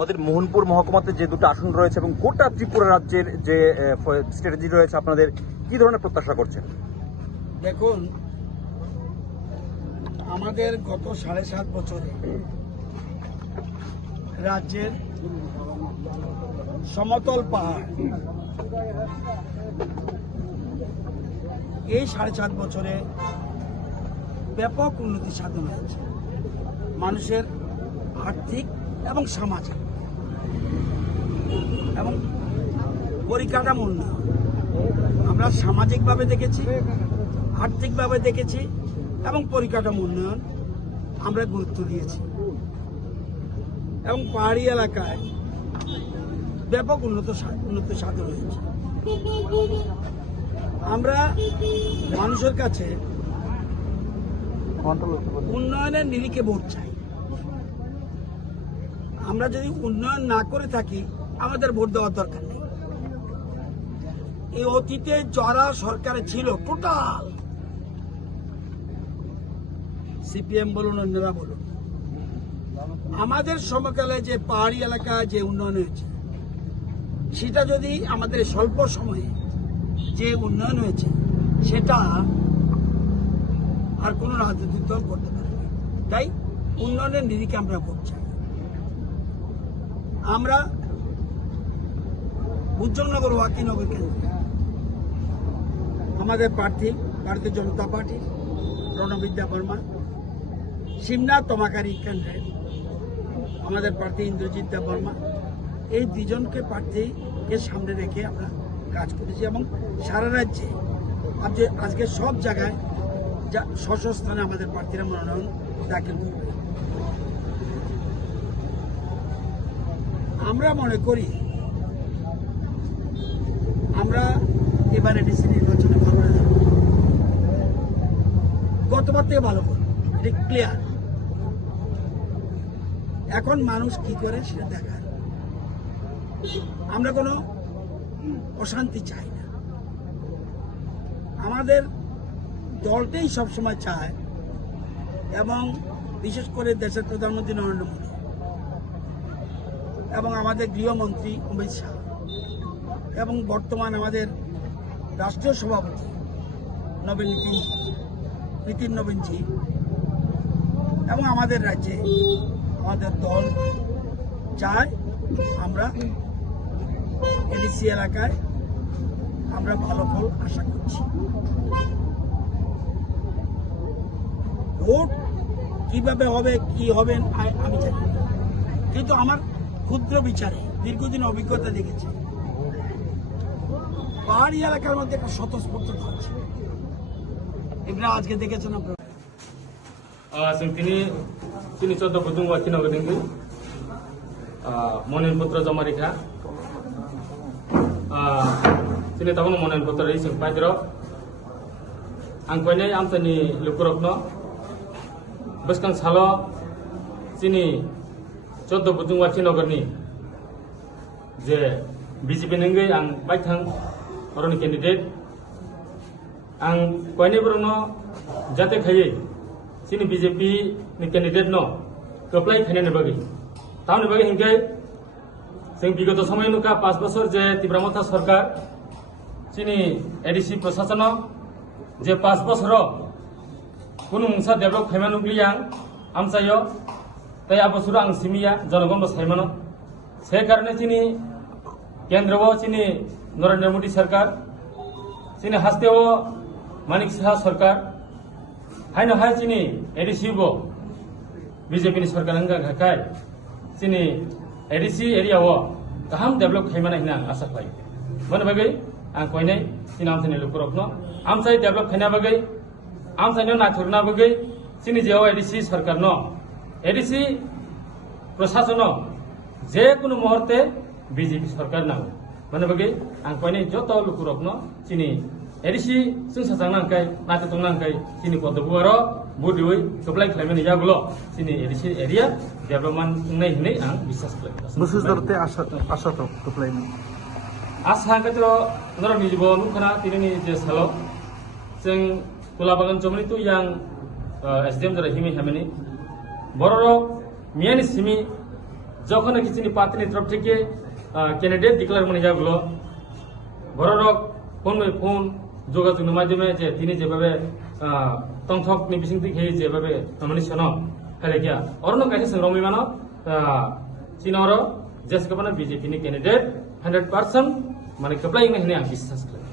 আমাদের মোহনপুর মহকুমাতে যে দুটো আসন রয়েছে এবং গোটা ত্রিপুরা রাজ্যের যে স্ট্র্যাটেজি রয়েছে, আপনাদের কি ধরনের প্রত্যাশা করছেন? দেখুন, আমাদের গত 7.5 বছরে রাজ্যের সমতল পাহাড় এই 7.5 বছরে ব্যাপক উন্নতি সাধন হয়েছে। মানুষের আর্থিক এবং সামাজিক এবং পরিকাঠামো উন্নয়ন আমরা সামাজিকভাবে দেখেছি, আর্থিকভাবে দেখেছি এবং পরিকাঠামো উন্নয়ন আমরা গুরুত্ব দিয়েছি এবং পাহাড়ি এলাকায় ব্যাপক উন্নতি সাধন হয়েছে। আমরা মানুষের কাছে উন্নয়নের নিরিখে ভোট চাই। আমরা যদি উন্নয়ন না করে থাকি আমাদের ভোট দেওয়ার দরকার নেই। এই অতীতে যারা সরকারে ছিল টোটাল সিপিএম বলুন অন্যরা বলুন, আমাদের সমকালে যে পাহাড়ি এলাকায় যে উন্নয়ন হয়েছে সেটা যদি আমাদের স্বল্প সময়ে যে উন্নয়ন হয়েছে সেটা আর কোনো রাজনৈতিক দল করতে পারে না। তাই উন্নয়নের নিরিখে আমরা ভোট চাই। আমরা উজ্জ্বলনগর ওয়াকিনগর কেন্দ্রে আমাদের প্রার্থী ভারতীয় জনতা পার্টি রণবিদ্যা বর্মা, শিবনাথ তমাকারী কেন্দ্রে আমাদের প্রার্থী ইন্দ্রজিৎ দেব বর্মা, এই দুজনকে প্রার্থীকে সামনে রেখে আমরা কাজ করেছি এবং সারা রাজ্যে আজকে সব জায়গায় স্ব স্থানে আমাদের প্রার্থীরা মনোনয়ন দাখিল করবে। আমরা মনে করি আমরা এবারে ডিসি নির্বাচনে ভালো রেজাল্ট করব, গতবার থেকে ভালো করব, এটা ক্লিয়ার। এখন মানুষ কি করে সেটা দেখার। আমরা কোনো অশান্তি চাই না। আমাদের দলটাই সবসময় চায় এবং বিশেষ করে দেশের প্রধানমন্ত্রী নরেন্দ্র মোদী এবং আমাদের গৃহমন্ত্রী অমিত শাহ এবং বর্তমান আমাদের রাষ্ট্রীয় সভাপতি নীতিন নবীনজি এবং আমাদের রাজ্যে আমাদের দল চায় আমরা এডিসি এলাকায় আমরা ভালো ফল আশা করছি। ভোট কিভাবে হবে কি হবে আমি জানি না, কিন্তু আমার ক্ষুদ্র বিচারে দীর্ঘদিন অভিজ্ঞতা দেখেছি পাহাড়ি এলাকার মধ্যে একটা স্বতঃস্ফূর্ততা আছে। এগুলো আজকে দেখেছেন আপনারা। তিনি 14 बुधुं वाकिनगो दिंगै मनोनयन पत्र जमा रेखा তিনি তখন মনোনয়ন পত্র রয়েছে পাইদ্র আং কইনাই আমসানি লুকুরকনো বসকাং সালো চিনি 14 बुधुं वाकिनगरनि जे বিজেপি नंगै आं बाइथां अरनि कैंडिडेट आं कइनाय बरनो जाते खायै चिनि बीजेपी नि कैंडिडेट नो कप्लाय खायनायनि बागै तावनि बागै हिंगै जों विगत समय नुका 5 बছর जे तीव्रमथा सरकार चिनि एडीसी प्रशासन जे 5 बছर कुनु मुंसा डेभलप खायमा नुग्लियां आमसायो ताई आबसुर आं सिमिया जनगण बसायमानो से कारणे चिनि केंद्रव चिनि नरेंद्र मोदी सरकार चिनि हास्तेव मानिक साहा सरकार हायनो हाय चिनि एडीसी बो बीजेपी नि सरकार हंगा घाकाय चिनि एडीसी एरिया वो गाहाम डेभलप खायमाना हिना आशा पाय मन बागै आं कइनाय चिनि आमसानि लुकुरकनो आमसाय डेभलप खायना बागै आमसायनो नाथुरना बागै चिनि जेव एडीसी सरकार नो एडीसी प्रशासन जे कुनु मुहूर्ते बीजेपी सरकार नांगौ मन बागै आं कइनाय जत लुकुरकनो चिनि एडीसी जों साजांनांखाय नाथुरनांखाय चिनि पदबुआरो बुदिवै सप्लाय खालामनाय जागुलो चिनि एडीसी एरिया डेभलपमेंट नै हिनै आं विश्वास खालामो बुसुस दरते आशा तो सप्लाय आशा कत्र नर निजब नुखना तिनि जे सालो जों कुलाबागान जमनि तु यां एसडीएम जरा हिमि हामिनि बररो मियानि सिमी যখন নাকি চিনি পার্টির তরফ থেকে ক্যান্ডিডেট ডিক্লেয়ার মনে যাগুলো বড়রক ফোন বাই ফোন যোগাযোগের মাধ্যমে যে তিনি যেভাবে তংথক ni bising tik hei যেভাবে মানে শোনো ফেলে গিয়া অরণ্য কাছে রমি মানো চিনর জেসকে মানে বিজেপি ni ক্যান্ডিডেট 100% মানে কেবলাই হিনে আমি বিশ্বাস করি